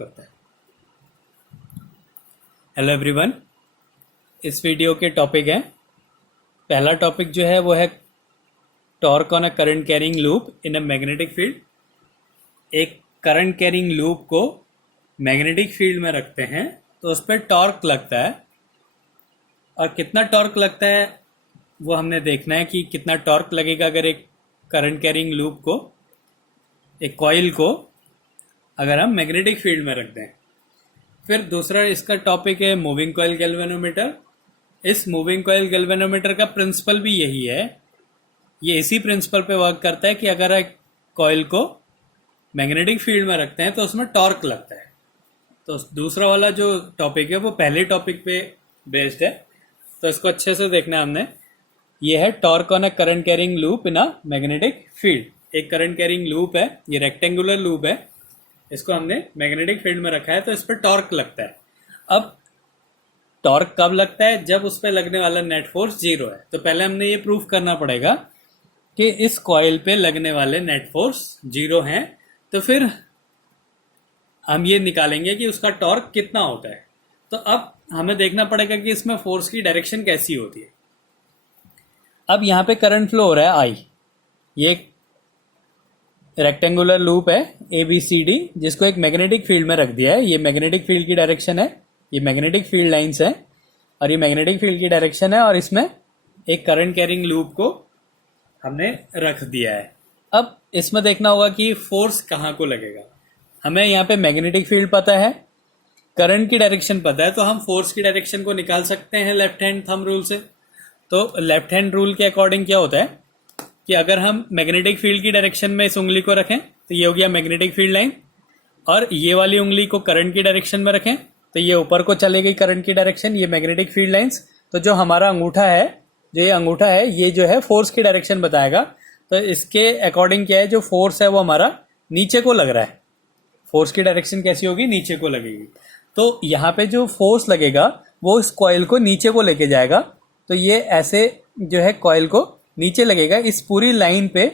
करते हैं। Hello everyone, इस वीडियो के टॉपिक है, पहला टॉपिक जो है वो है torque on a current carrying loop in a magnetic field. एक करंट कैरिंग लूप को मैग्नेटिक फील्ड में रखते हैं तो उस पर टॉर्क लगता है, और कितना टॉर्क लगता है वो हमने देखना है कि कितना टॉर्क लगेगा अगर एक करंट कैरिंग लूप को, एक कॉइल को अगर हम मैग्नेटिक फील्ड में रख दें। फिर दूसरा इसका टॉपिक है मूविंग कॉइल गैल्वेनोमीटर। इस मूविंग कॉइल गैल्वेनोमीटर का प्रिंसिपल भी यही है, ये इसी प्रिंसिपल पे वर्क करता है कि अगर एक कॉइल को मैग्नेटिक फील्ड में रखते हैं तो उसमें टॉर्क लगता है। तो दूसरा वाला जो टॉपिक है वो पहले टॉपिक पे बेस्ड है, तो इसको अच्छे से देखना है हमने। ये है torque on a current carrying loop in a magnetic field. एक करंट कैरिंग लूप है, ये रेक्टेंगुलर लूप है, इसको हमने मैग्नेटिक फील्ड में रखा है तो इस पर टॉर्क लगता है। अब टॉर्क कब लगता है? जब उस पर लगने वाला नेट फोर्स जीरो है। तो पहले हमने ये प्रूफ करना पड़ेगा कि इस कॉइल पे लगने वाले नेट फोर्स जीरो हैं, तो फिर हम ये निकालेंगे कि उसका टॉर्क कितना होता है। तो अब हमें देखना पड़ेगा कि इसमें फोर्स की डायरेक्शन कैसी होती है। अब यहाँ पे करंट फ्लो हो रहा है आई, ये रेक्टेंगुलर लूप है ABCD, जिसको एक मैग्नेटिक फील्ड में रख दिया है। ये मैग्नेटिक फील्ड की डायरेक्शन है, ये मैग्नेटिक फील्ड लाइंस है और ये मैग्नेटिक फील्ड की डायरेक्शन है, और इसमें एक करंट कैरिंग लूप को हमने रख दिया है। अब इसमें देखना होगा कि फोर्स कहाँ को लगेगा। हमें यहाँ पे मैग्नेटिक फील्ड पता है, करंट की डायरेक्शन पता है, तो हम फोर्स की डायरेक्शन को निकाल सकते हैं लेफ्ट हैंड थंब रूल से। तो लेफ्ट हैंड रूल के अकॉर्डिंग क्या होता है कि अगर हम मैग्नेटिक फील्ड की डायरेक्शन में इस उंगली को रखें तो ये हो गया मैग्नेटिक फील्ड लाइन, और ये वाली उंगली को करंट की डायरेक्शन में रखें तो ये ऊपर को चले गई करंट की डायरेक्शन, ये मैग्नेटिक फील्ड लाइंस। तो जो हमारा अंगूठा है, जो ये अंगूठा है, ये जो है फोर्स की डायरेक्शन बताएगा। तो इसके अकॉर्डिंग क्या है, जो फोर्स है वो हमारा नीचे को लग रहा है। फोर्स की डायरेक्शन कैसी होगी? नीचे को लगेगी। तो यहाँ पे जो फोर्स लगेगा वो इस कॉइल को नीचे को लेके जाएगा। तो ये ऐसे जो है कॉइल को नीचे लगेगा। इस पूरी लाइन पे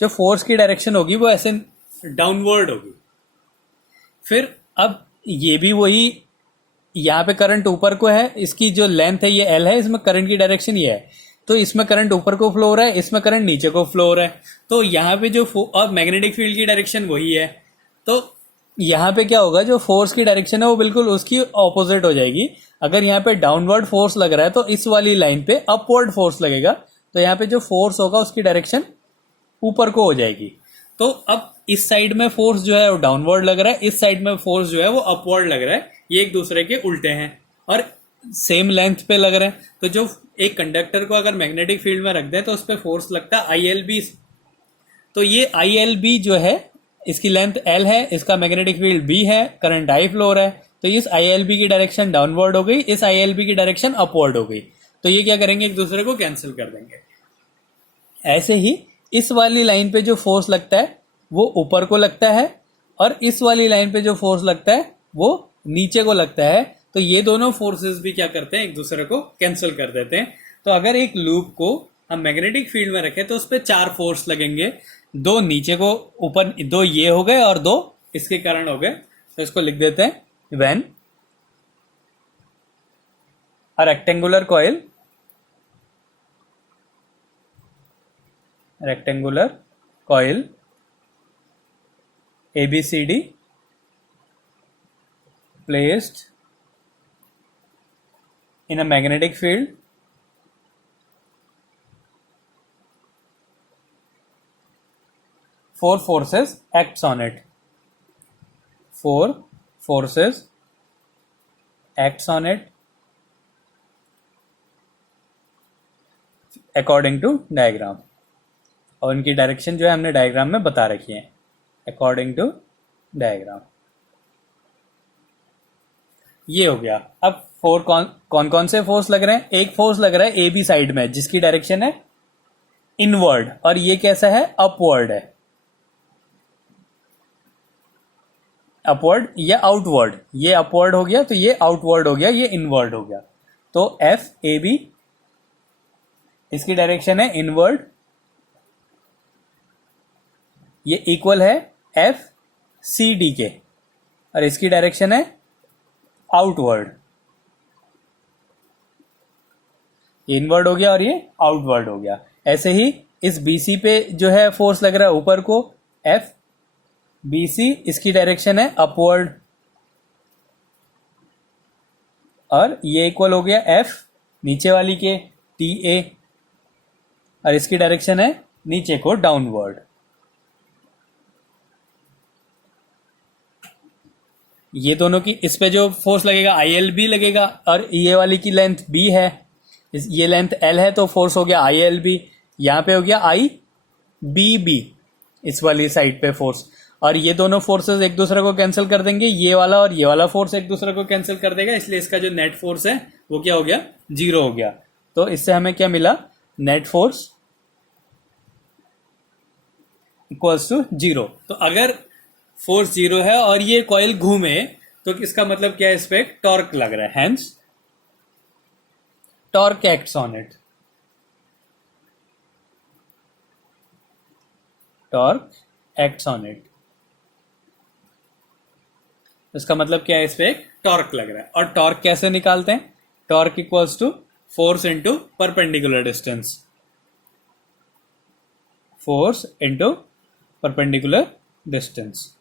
जो फोर्स की डायरेक्शन होगी वो ऐसे डाउनवर्ड होगी। फिर अब ये भी वही, यहाँ पे करंट ऊपर को है, इसकी जो लेंथ है ये L है, इसमें करंट की डायरेक्शन ये है। तो इसमें करंट ऊपर को फ्लो हो रहा है, इसमें करंट नीचे को फ्लो हो रहा है। तो यहाँ पे जो और मैग्नेटिक फील्ड की डायरेक्शन वही है, तो यहाँ पे क्या होगा, जो फोर्स की डायरेक्शन है वो बिल्कुल उसकी ऑपोजिट हो जाएगी। अगर यहाँ पे डाउनवर्ड फोर्स लग रहा है तो इस वाली लाइन पे अपवर्ड फोर्स लगेगा। तो यहाँ पे जो फोर्स होगा उसकी डायरेक्शन ऊपर को हो जाएगी। तो अब इस साइड में फोर्स जो है वो डाउनवर्ड लग रहा है, इस साइड में फोर्स जो है वो अपवर्ड लग रहा है। ये एक दूसरे के उल्टे हैं और सेम लेंथ पे लग रहे हैं। तो जो एक कंडक्टर को अगर मैग्नेटिक फील्ड में रख दें तो उस पर फोर्स लगता है ILB। तो ये ILB जो है, इसकी लेंथ L है, इसका मैग्नेटिक फील्ड B है, करंट I फ्लो हो रहा है। तो इस ILB की डायरेक्शन डाउनवर्ड हो गई, इस ILB की डायरेक्शन अपवर्ड हो गई। तो ये क्या करेंगे, एक दूसरे को कैंसिल कर देंगे। ऐसे ही इस वाली लाइन पे जो फोर्स लगता है वो ऊपर को लगता है, और इस वाली लाइन पे जो फोर्स लगता है वो नीचे को लगता है। तो ये दोनों फोर्सेस भी क्या करते हैं, एक दूसरे को कैंसिल कर देते हैं। तो अगर एक लूप को हम मैग्नेटिक फील्ड में रखें तो उस पर 4 फोर्स लगेंगे, 2 नीचे को ऊपर, 2 ये हो गए और 2 इसके कारण हो गए। तो इसको लिख देते हैं, when a rectangular coil ABCD placed in a magnetic field, four forces acts on it. 4 forces acts on it according to diagram, और उनकी डायरेक्शन जो है हमने डायग्राम में बता रखी है, अकॉर्डिंग टू डायग्राम। ये हो गया। अब कौन कौन से फोर्स लग रहे हैं? एक फोर्स लग रहा है AB साइड में जिसकी डायरेक्शन है इनवर्ड, और ये कैसा है, अपवर्ड है। अपवर्ड या आउटवर्ड, ये अपवर्ड हो गया तो ये आउटवर्ड हो गया, ये इनवर्ड हो गया। तो FAB इसकी डायरेक्शन है इनवर्ड, ये इक्वल है FCD के। और इसकी डायरेक्शन है आउटवर्ड। इनवर्ड हो गया और ये आउटवर्ड हो गया। ऐसे ही इस BC पे जो है फोर्स लग रहा है ऊपर को F, BC इसकी डायरेक्शन है अपवर्ड, और ये इक्वल हो गया F नीचे वाली के TA, और इसकी डायरेक्शन है नीचे को डाउनवर्ड। ये दोनों की इस पे जो फोर्स लगेगा ILB लगेगा, और ये वाली की लेंथ B है, ये लेंथ L है, तो फोर्स हो गया ILB। यहाँ पे हो गया IBB इस वाली साइड पे फोर्स, और ये दोनों फोर्सेस एक दूसरे को कैंसिल कर देंगे, ये वाला और ये वाला फोर्स एक दूसरे को कैंसिल कर देगा, इसलिए इसका जो नेट फोर्स है वो क्या हो गया, 0 हो गया। तो इससे हमें क्या मिला, नेट फोर्स इक्वल्स टू 0। तो अगर फोर्स 0 है और ये कॉइल घूमे तो इसका मतलब क्या है, इस पे टॉर्क लग रहा है, hence torque acts on it. Torque acts on it, इसका मतलब क्या है, इस पे एक टॉर्क लग रहा है। और टॉर्क कैसे निकालते हैं, torque equals to force into perpendicular distance, force into perpendicular distance.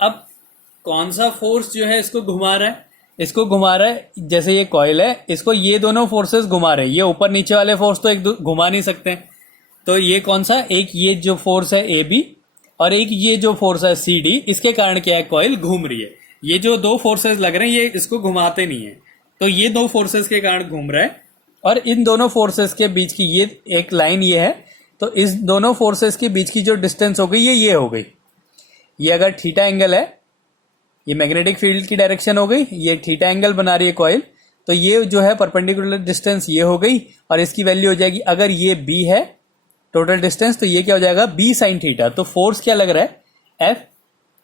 अब कौन सा फोर्स जो है इसको घुमा रहा है, इसको घुमा रहा है, जैसे ये कॉइल है इसको ये दोनों फोर्सेस घुमा रहे हैं, ये ऊपर नीचे वाले फोर्स तो एक घुमा नहीं सकते, तो ये कौन सा, एक ये जो फोर्स है AB और एक ये जो फोर्स है CD, इसके कारण क्या है, कॉइल घूम रही है। ये जो दो फोर्सेस लग रहे हैं ये इसको घुमाते नहीं है, तो ये दो फोर्सेस के कारण घूम रहा है। और इन दोनों फोर्सेस के बीच की ये एक लाइन ये है, तो इस दोनों फोर्सेस के बीच की जो डिस्टेंस हो गई ये हो गई। ये अगर थीटा एंगल है, ये मैग्नेटिक फील्ड की डायरेक्शन हो गई, ये थीटा एंगल बना रही है कॉइल, तो ये जो है परपेंडिकुलर डिस्टेंस ये हो गई, और इसकी वैल्यू हो जाएगी, अगर ये B है टोटल डिस्टेंस, तो ये क्या हो जाएगा, B साइन थीटा। तो फोर्स क्या लग रहा है, F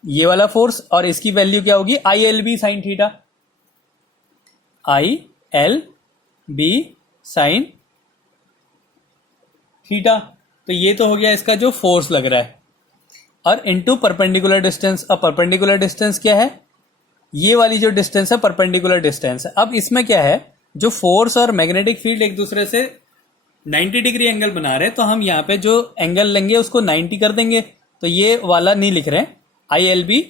ये वाला फोर्स, और इसकी वैल्यू क्या होगी, ILB sine theta, ILB sine theta. तो ये तो हो गया इसका जो फोर्स लग रहा है, और इनटू परपेंडिकुलर डिस्टेंस। अब परपेंडिकुलर डिस्टेंस क्या है, ये वाली जो डिस्टेंस है परपेंडिकुलर डिस्टेंस है। अब इसमें क्या है, जो फोर्स और मैग्नेटिक फील्ड एक दूसरे से 90 डिग्री एंगल बना रहे हैं, तो हम यहाँ पे जो एंगल लेंगे उसको 90 कर देंगे, तो ये वाला नहीं लिख रहे हैं, ILB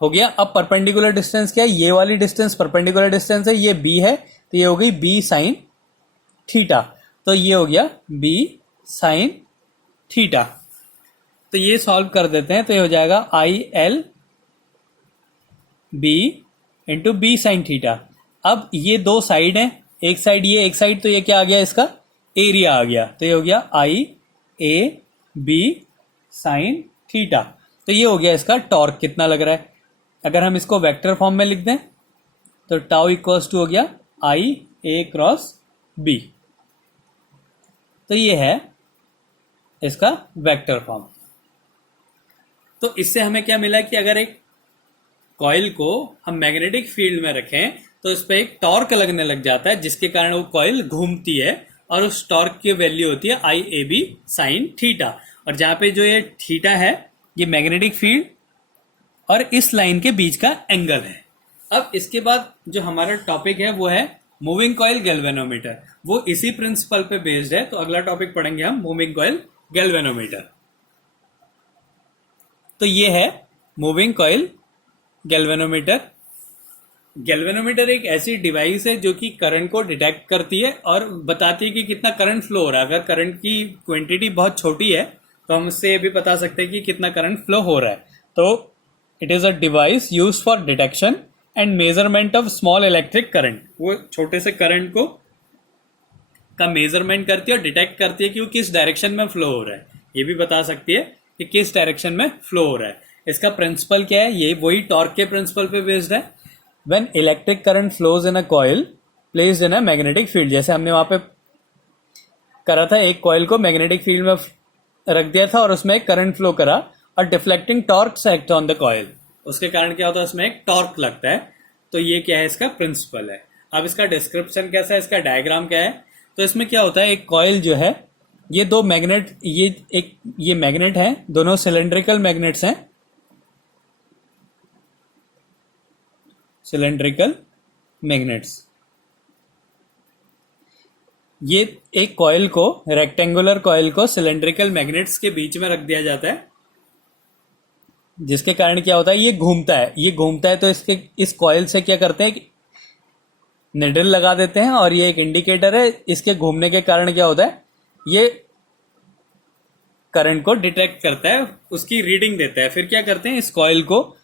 हो गया। अब परपेंडिकुलर डिस्टेंस क्या है, ये वाली डिस्टेंस परपेंडिकुलर डिस्टेंस है, ये B है, तो ये हो गई B साइन थीटा, तो ये हो गया B साइन थीटा। तो ये सॉल्व कर देते हैं, तो ये हो जाएगा ILB into B sine theta. अब ये दो साइड हैं, एक साइड ये एक साइड, तो ये क्या आ गया, इसका एरिया आ गया, तो ये हो गया IAB साइन थीटा। तो ये हो गया इसका टॉर्क कितना लग रहा है। अगर हम इसको वेक्टर फॉर्म में लिख दें तो टाउ इक्वल्स टू हो गया IA क्रॉस B। तो ये है इसका वेक्टर फॉर्म। तो इससे हमें क्या मिला कि अगर एक कॉइल को हम मैग्नेटिक फील्ड में रखें तो इस पर एक टॉर्क लगने लग जाता है, जिसके कारण वो कॉइल घूमती है, और उस टॉर्क की वैल्यू होती है IAB साइन थीटा। और जहां पे जो ये थीटा है ये मैग्नेटिक फील्ड और इस लाइन के बीच का एंगल है। अब इसके बाद जो हमारा टॉपिक है वो है मूविंग कॉइल गैल्वेनोमीटर, वो इसी प्रिंसिपल पे बेस्ड है। तो अगला टॉपिक पढ़ेंगे हम मूविंग कॉइल गैल्वेनोमीटर। तो ये है मूविंग कॉइल गैल्वेनोमीटर। गैल्वेनोमीटर एक ऐसी डिवाइस है जो कि करंट को डिटेक्ट करती है और बताती है कि कितना करंट फ्लो हो रहा है। अगर करंट की क्वांटिटी बहुत छोटी है तो हम इससे ये भी बता सकते हैं कि कितना करंट फ्लो हो रहा है। तो it is a device used for detection and measurement of small electric current. वो छोटे से करंट को का मेजरमेंट करती है और डिटेक्ट करती है कि वो किस डायरेक्शन में फ्लो हो रहा है। ये भी बता सकती है कि किस डायरेक्शन में फ्लो हो रहा है। इसका प्रिंसिपल क्या है, ये वही टॉर्क के प्रिंसिपल पे बेस्ड है। When electric current flows in a coil placed in a magnetic field, जैसे हमने वहां पे करा था, एक कॉइल को मैग्नेटिक फील्ड में रख दिया था और उसमें एक करंट फ्लो करा और deflecting torque act on the coil, उसके कारण क्या होता है, उसमें एक टॉर्क लगता है। तो ये क्या है, इसका प्रिंसिपल है। अब इसका डिस्क्रिप्शन कैसा है, इसका डायग्राम क्या है। तो इसमें क्या होता है, एक कॉइल जो है ये दो मैग्नेट, ये मैग्नेट है, दोनों सिलेंड्रिकल मैग्नेट्स हैं, सिलेंड्रिकल मैग्नेट्स। ये एक कॉइल को, रेक्टेंगुलर कॉइल को सिलेंड्रिकल मैग्नेट्स के बीच में रख दिया जाता है, जिसके कारण क्या होता है, ये घूमता है, ये घूमता है तो इसके, इस कॉइल से क्या करते हैं, निडल लगा देते हैं, और ये एक इंडिकेटर है, इसके घूमने के कारण क्या होता है, ये करंट को डिटेक्ट करता है, उसकी रीडिंग देता है। फिर क्या करते हैं, इस कॉइल को,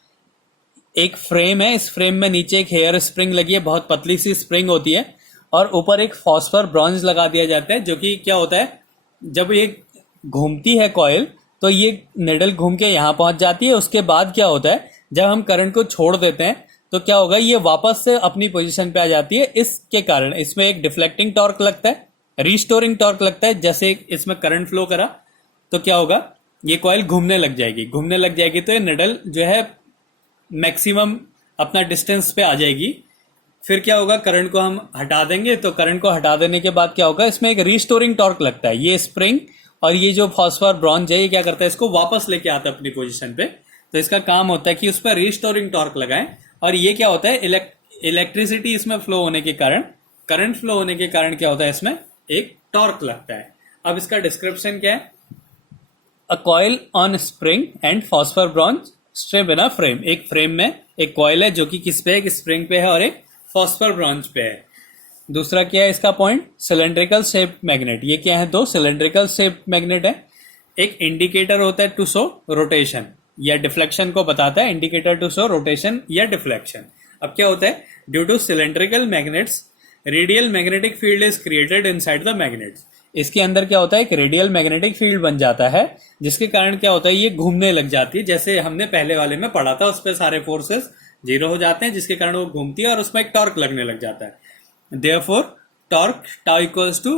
एक फ्रेम है, इस फ्रेम में नीचे एक हेयर स्प्रिंग लगी है, बहुत पतली सी स्प्रिंग होती है, और ऊपर एक फॉस्फर ब्रॉन्ज लगा दिया जाता है, जो कि क्या होता है, जब ये घूमती है कॉइल तो ये निडल घूम के यहां पहुंच जाती है। उसके बाद क्या होता है, जब हम करंट को छोड़ देते हैं तो क्या होगा, ये वापस से अपनी पोजीशन पे आ जाती है। इसके कारण इसमें एक डिफ्लेक्टिंग टॉर्क लगता है, रिस्टोरिंग टॉर्क लगता है। जैसे इसमें करंट फ्लो करा तो क्या होगा, ये कॉइल घूमने लग जाएगी, घूमने लग जाएगी तो ये निडल जो है मैक्सिमम अपना डिस्टेंस पे आ जाएगी। फिर क्या होगा, करंट को हम हटा देंगे, तो करंट को हटा देने के बाद क्या होगा, इसमें एक रिस्टोरिंग टॉर्क लगता है। ये स्प्रिंग और ये जो फॉस्फर ब्रॉन्ज है, ये क्या करता है, इसको वापस लेके आता है अपनी पोजीशन पे। तो इसका काम होता है कि उस पर रिस्टोरिंग टॉर्क लगाएं, और ये क्या होता है, इलेक्ट्रिसिटी इसमें फ्लो होने के कारण, करंट फ्लो होने के कारण क्या होता है, इसमें एक टॉर्क लगता है। अब इसका डिस्क्रिप्शन क्या है, a coil on spring and phosphor bronze strip in a frame. एक फ्रेम में एक कॉइल है जो कि किस पे है, एक स्प्रिंग पे है और एक फॉस्फर ब्रॉन्ज पे है। दूसरा क्या है इसका पॉइंट, सिलेंड्रिकल शेप मैग्नेट। ये क्या है, दो सिलेंड्रिकल शेप मैग्नेट है। एक इंडिकेटर होता है टू शो रोटेशन या डिफ्लेक्शन को बताता है, इंडिकेटर टू शो रोटेशन या डिफ्लेक्शन। अब क्या होता है, due to cylindrical magnets radial magnetic field is created inside the magnets. इसके अंदर क्या होता है, एक रेडियल मैग्नेटिक फील्ड बन जाता है, जिसके कारण क्या होता है, ये घूमने लग जाती है। जैसे हमने पहले वाले में पढ़ा था, उस पर सारे फोर्सेस जीरो हो जाते हैं, जिसके कारण वो घूमती है और उसमें एक टॉर्क लगने लग जाता है। Therefore torque tau equals to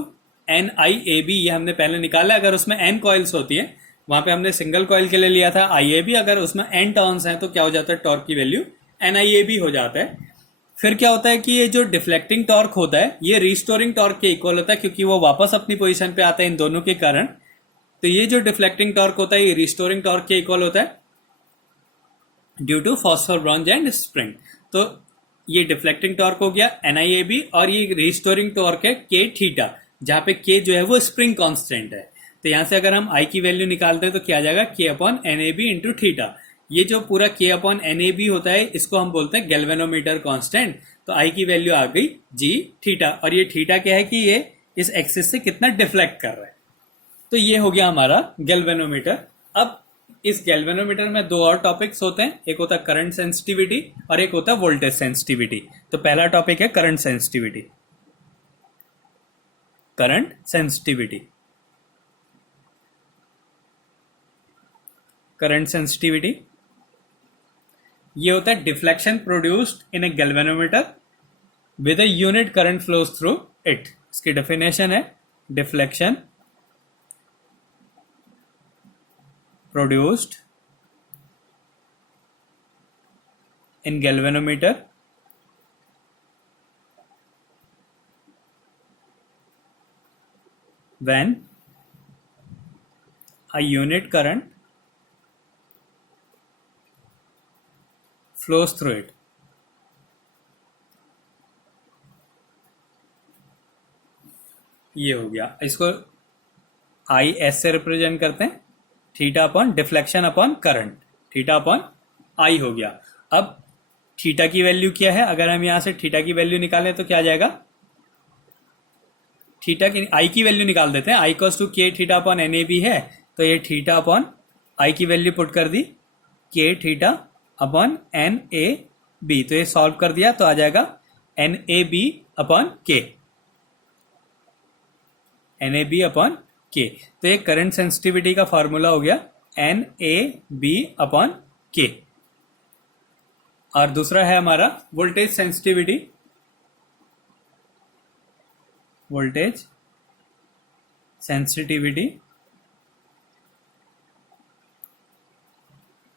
NIAB, ये हमने पहले निकाला। अगर उसमें n कॉइल्स होती है, वहां पे हमने सिंगल कॉइल के लिए लिया था IAB, अगर उसमें n टर्न्स हैं तो क्या हो जाता है, टॉर्क की वैल्यू NIAB हो जाता है। फिर क्या होता है कि ये जो डिफ्लेक्टिंग टॉर्क होता है, ये रिस्टोरिंग टॉर्क के इक्वल होता है, क्योंकि वो वापस अपनी पोजीशन पे आता है इन दोनों के कारण। तो ये जो डिफ्लेक्टिंग टॉर्क होता है, ये रिस्टोरिंग टॉर्क के इक्वल होता है due to phosphor bronze and spring. तो ये डिफ्लेक्टिंग टॉर्क हो गया NIAB, और ये रिस्टोरिंग टॉर्क है K थीटा, जहां पे K जो है वो स्प्रिंग कांस्टेंट है। तो यहां से अगर हम I की वैल्यू निकालते हैं तो क्या आ जाएगा, K upon NAB into theta. ये जो पूरा K अपॉन NAB होता है, इसको हम बोलते हैं गैल्वेनोमीटर कांस्टेंट। तो I की वैल्यू आ गई G थीटा, और ये थीटा क्या है कि ये इस एक्सिस से कितना डिफ्लेक्ट कर रहा है। तो ये हो गया हमारा गैल्वेनोमीटर। अब इस गैल्वेनोमीटर में दो और टॉपिक्स होते हैं, एक होता है करंट सेंसिटिविटी और एक होता है वोल्टेज सेंसिटिविटी। तो पहला टॉपिक है current sensitivity. Current sensitivity, current sensitivity ये होता है deflection produced in A galvanometer with a unit current flows through it. इसकी डेफिनेशन है, deflection produced in galvanometer when a unit current flows through it। ये हो गया, इसको IS से रिप्रेजेंट करते हैं, theta upon deflection upon current, theta upon I हो गया। अब थीटा की वैल्यू क्या है, अगर हम यहां से थीटा की वैल्यू निकालें तो क्या आ जाएगा, थीटा की आई की वैल्यू निकाल देते हैं। I cos to K theta upon NAB है, तो ये थीटा अपॉन आई की वैल्यू पुट कर दी K थीटा अपॉन NAB। तो ये सॉल्व कर दिया तो आ जाएगा NAB upon K, NAB upon K। तो ये करंट सेंसिटिविटी का फॉर्मूला हो गया NAB अपॉन K। और दूसरा है हमारा वोल्टेज सेंसिटिविटी। वोल्टेज सेंसिटिविटी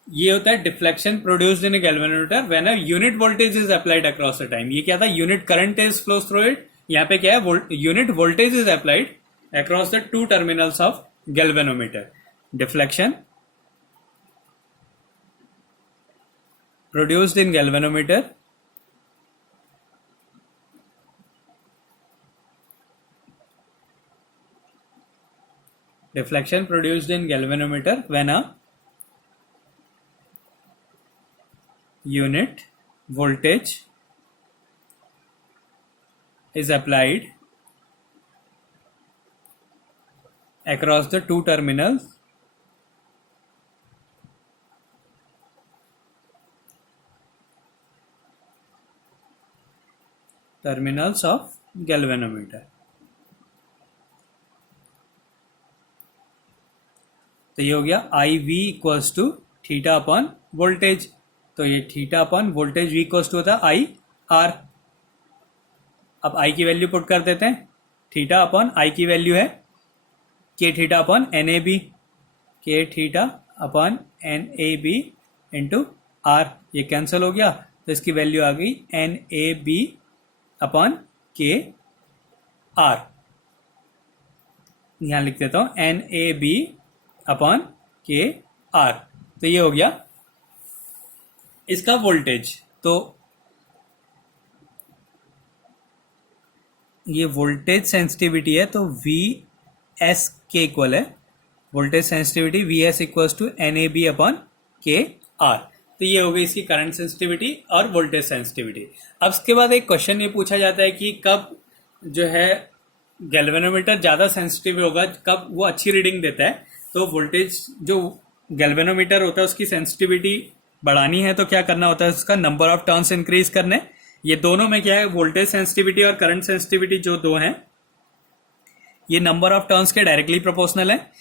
ये होता है deflection produced in A galvanometer when a unit voltage is applied across a time. ये क्या था, unit current is flows through it. यहाँ पे क्या है, unit voltage is applied across the two terminals of galvanometer. Deflection produced in galvanometer when a unit voltage is applied across the two terminals of galvanometer. तो ये हो गया I V equals to theta upon voltage. तो ये theta upon voltage V equals to होता है I R. अब आई की वैल्यू पुट कर देते हैं. थीटा अपॉन आई की वैल्यू है K theta upon N A B. K theta upon N A B into R. ये कैंसिल हो गया तो इसकी वैल्यू आ गई N A B upon K R. यहां लिख देता हूं N A B upon K R. तो ये हो गया इसका वोल्टेज. तो ये वोल्टेज सेंसिटिविटी है तो वी एस के इक्वल है. Voltage sensitivity V S equals to N A B upon K R. तो ये हो गई इसकी करंट सेंसिटिविटी और वोल्टेज सेंसिटिविटी. अब इसके बाद एक क्वेश्चन ये पूछा जाता है कि कब जो है गैल्वेनोमीटर ज़्यादा सेंसिटिव होगा, कब वो अच्छी रीडिंग देता है. तो वोल्टेज जो गैल्वेनोमीटर होता है उसकी सेंसिटिविटी बढ़ानी है तो क्या करना होता है, उसका नंबर ऑफ टर्न्स इंक्रीज करने. ये दोनों में क्या है, वोल्टेज सेंसिटिविटी और करंट सेंसिटिविटी जो दो हैं ये नंबर ऑफ टर्न्स के डायरेक्टली प्रोपोर्शनल है,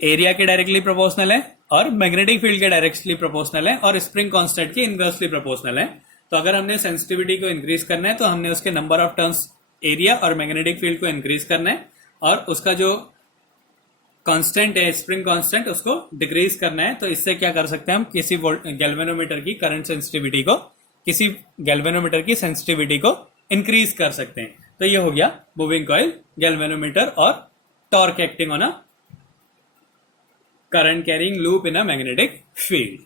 एरिया के डायरेक्टली प्रोपोर्शनल है और मैग्नेटिक फील्ड के डायरेक्टली प्रोपोर्शनल है और स्प्रिंग कांस्टेंट के इनवर्सली प्रोपोर्शनल है. तो अगर हमने सेंसिटिविटी को इंक्रीज करना है तो हमने उसके नंबर ऑफ टर्न्स, एरिया और मैग्नेटिक फील्ड को इंक्रीज करना है और उसका जो कांस्टेंट है स्प्रिंग कांस्टेंट उसको डिक्रीज करना है. तो इससे क्या कर सकते हैं हम, किसी गैल्वेनोमीटर की करंट सेंसिटिविटी को, किसी गैल्वेनोमीटर की सेंसिटिविटी को इंक्रीज कर सकते हैं. तो ये हो गया मूविंग कॉइल, गैल्वेनोमीटर और torque acting on a current carrying loop in a magnetic field.